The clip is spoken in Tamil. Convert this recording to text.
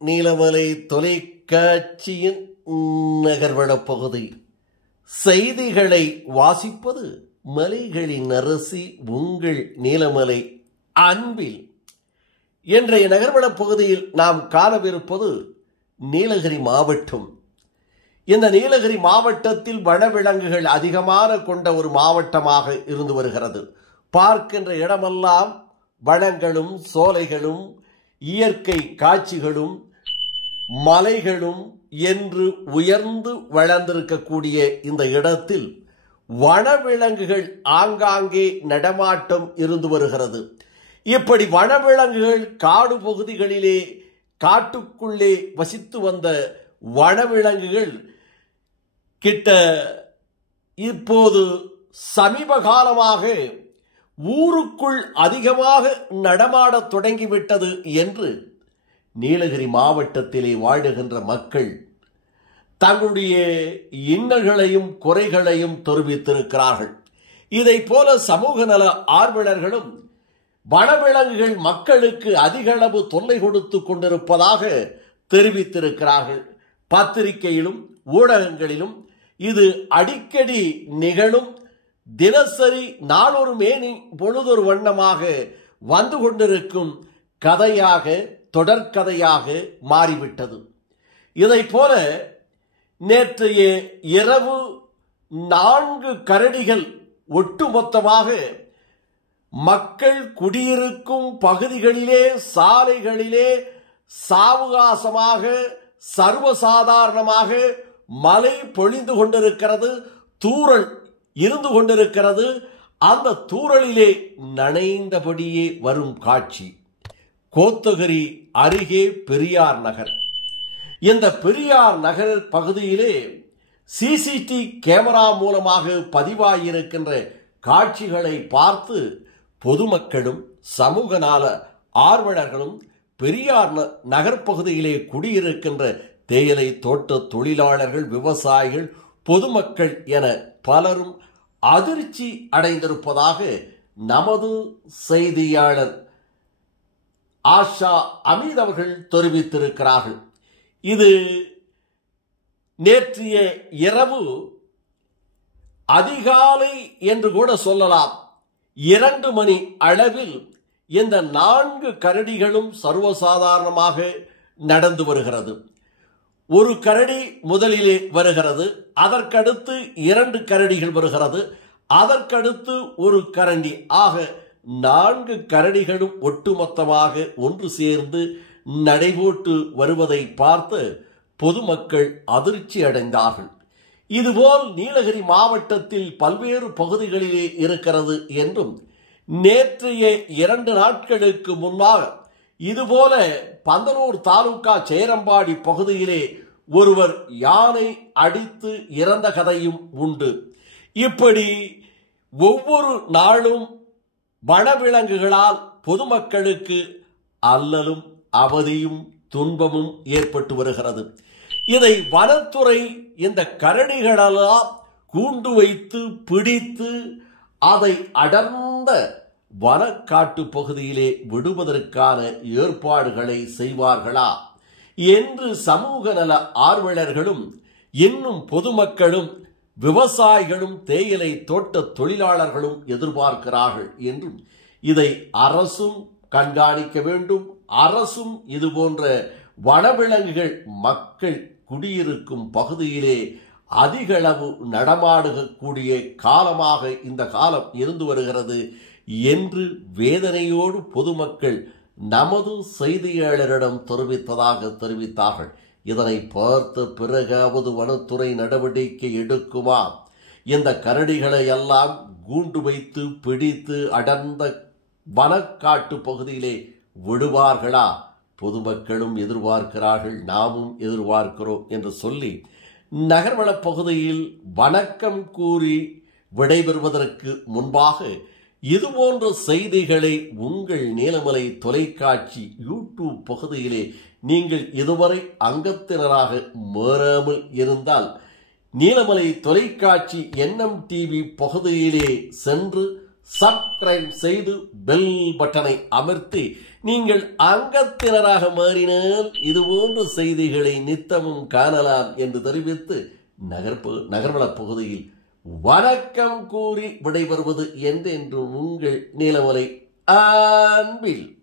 நீலமலை தொலைக்காட்சியின் நகர்வள பகுதி செய்திகளை வாசிப்பது மலைகளின் அரசி உங்கள் நீலமலை அன்பில். இன்றைய நகர்வள பகுதியில் நாம் காணவிருப்பது நீலகிரி மாவட்டம். இந்த நீலகிரி மாவட்டத்தில் வனவிலங்குகள் அதிகமான கொண்ட ஒரு மாவட்டமாக இருந்து வருகிறது. பார்க்கின்ற இடமெல்லாம் வனங்களும் சோலைகளும் இயற்கை காட்சிகளும் மலைகளும் என்று உயர்ந்து வளர்ந்திருக்கக்கூடிய இந்த இடத்தில் வனவிலங்குகள் ஆங்காங்கே நடமாட்டம் இருந்து வருகிறது. இப்படி வனவிலங்குகள் காடு பகுதிகளிலே காட்டுக்குள்ளே வசித்து வந்த வனவிலங்குகள் கிட்ட இப்போது சமீப காலமாக ஊருக்குள் அதிகமாக நடமாடத் தொடங்கிவிட்டது என்று நீலகிரி மாவட்டத்திலே வாழுகின்ற மக்கள் தங்களுடைய இன்னல்களையும் குறைகளையும் தெரிவித்திருக்கிறார்கள். இதை போல சமூக நல ஆர்வலர்களும் வனவிலங்குகள் மக்களுக்கு அதிக அளவு தொல்லை கொடுத்து கொண்டிருப்பதாக தெரிவித்திருக்கிறார்கள். பத்திரிகையிலும் ஊடகங்களிலும் இது அடிக்கடி நிகழும், தினசரி நாளொரு மேனி பொழுதொரு வண்ணமாக வந்து கொண்டிருக்கும் கதையாக தொடர்கதையாக மாறிவிட்டது. இதை போல நேற்றைய இரவு 4 கரடிகள் ஒட்டுமொத்தமாக மக்கள் குடியிருக்கும் பகுதிகளிலே சாலைகளிலே சாவகாசமாக சர்வசாதாரணமாக மழை பொழிந்து கொண்டிருக்கிறது, தூறல் இருந்து கொண்டிருக்கிறது. அந்த தூறலிலே நனைந்தபடியே வரும் காட்சி கோத்தகிரி அருகே பெரியார் நகர். இந்த பெரியார் நகர் பகுதியிலே சிசிடி கேமரா மூலமாக பதிவாகியிருக்கின்ற காட்சிகளை பார்த்து பொதுமக்களும் சமூக நல ஆர்வலர்களும் பெரியார் நகர் பகுதியிலே குடியிருக்கின்ற தேயிலை தோட்ட தொழிலாளர்கள், விவசாயிகள், பொதுமக்கள் என பலரும் அதிர்ச்சி அடைந்திருப்பதாக நமது செய்தியாளர் ஆஷா அமீத் அவர்கள் தெரிவித்திருக்கிறார்கள். இது நேற்றைய இரவு அதிகாலை என்று கூட சொல்லலாம், 2 மணி அளவில் இந்த 4 கரடிகளும் சர்வசாதாரணமாக நடந்து வருகிறது. ஒரு கரடி முதலிலே வருகிறது, அதற்கடுத்து 2 கரடிகள் வருகிறது, அதற்கடுத்து ஒரு கரடி, ஆக 4 கரடிகளும் ஒட்டுமொத்தமாக ஒன்று சேர்ந்து நடைபோட்டு வருவதை பார்த்து பொதுமக்கள் அதிர்ச்சி அடைந்தார்கள். இதுபோல் நீலகிரி மாவட்டத்தில் பல்வேறு பகுதிகளிலே இருக்கிறது என்றும், நேற்றைய 2 நாட்களுக்கு முன்பாக இதுபோல பந்தலூர் தாலுகா சேரம்பாடி பகுதியிலே ஒருவர் யானை அடித்து இறந்த கதையும் உண்டு. இப்படி ஒவ்வொரு நாளும் வனவிலங்குகளால் பொதுமக்களுக்கு அல்லலும் அவதியும் துன்பமும் ஏற்பட்டு வருகிறது. இதை வனத்துறை இந்த கரடிகளெல்லாம் கூண்டு வைத்து பிடித்து அதை அடர்ந்த வனக்காட்டு பகுதியிலே விடுவதற்கான ஏற்பாடுகளை செய்வார்களா என்று சமூக நல ஆர்வலர்களும் இன்னும் பொதுமக்களும் விவசாயிகளும் தேயிலை தோட்ட தொழிலாளர்களும் எதிர்பார்க்கிறார்கள் என்றும், இதை அரசும் கண்காணிக்க வேண்டும், அரசும் இதுபோன்ற வனவிலங்குகள் மக்கள் குடியிருக்கும் பகுதியிலே அதிக அளவு நடமாடக்கூடிய காலமாக இந்த காலம் இருந்து வருகிறது என்று வேதனையோடு பொதுமக்கள் நமது செய்தியாளரிடம் தெரிவித்தார்கள். இதனை பார்த்த பிறகாவது வனத்துறை நடவடிக்கை எடுக்குமா? இந்த கரடிகளை எல்லாம் கூண்டு வைத்து பிடித்து அடர்ந்த வனக்காட்டு பகுதியிலே விடுவார்களா? பொதுமக்களும் எதிர்பார்க்கிறார்கள், நாமும் எதிர்பார்க்கிறோம் என்று சொல்லி நகர்வள பகுதியில் வணக்கம் கூறி விடைபெறுவதற்கு முன்பாக இதுபோன்ற செய்திகளை உங்கள் நீலமலை தொலைக்காட்சி யூடியூப் பகுதியிலே நீங்கள் இதுவரை அங்கத்தினராக மாறாமல் இருந்தால் நீலமலை தொலைக்காட்சி NM TV பகுதியிலே சென்று சப்ஸ்கிரைப் செய்து பெல் பட்டனை அமர்த்தி நீங்கள் அங்கத்தினராக மாறினால் இதுபோன்ற செய்திகளை நித்தமும் காணலாம் என்று தெரிவித்து நகர்வளப் பகுதியில் வணக்கம் கூறி விடைபெறுவது என்றென்று உங்கள் நீலமலை அன்பில்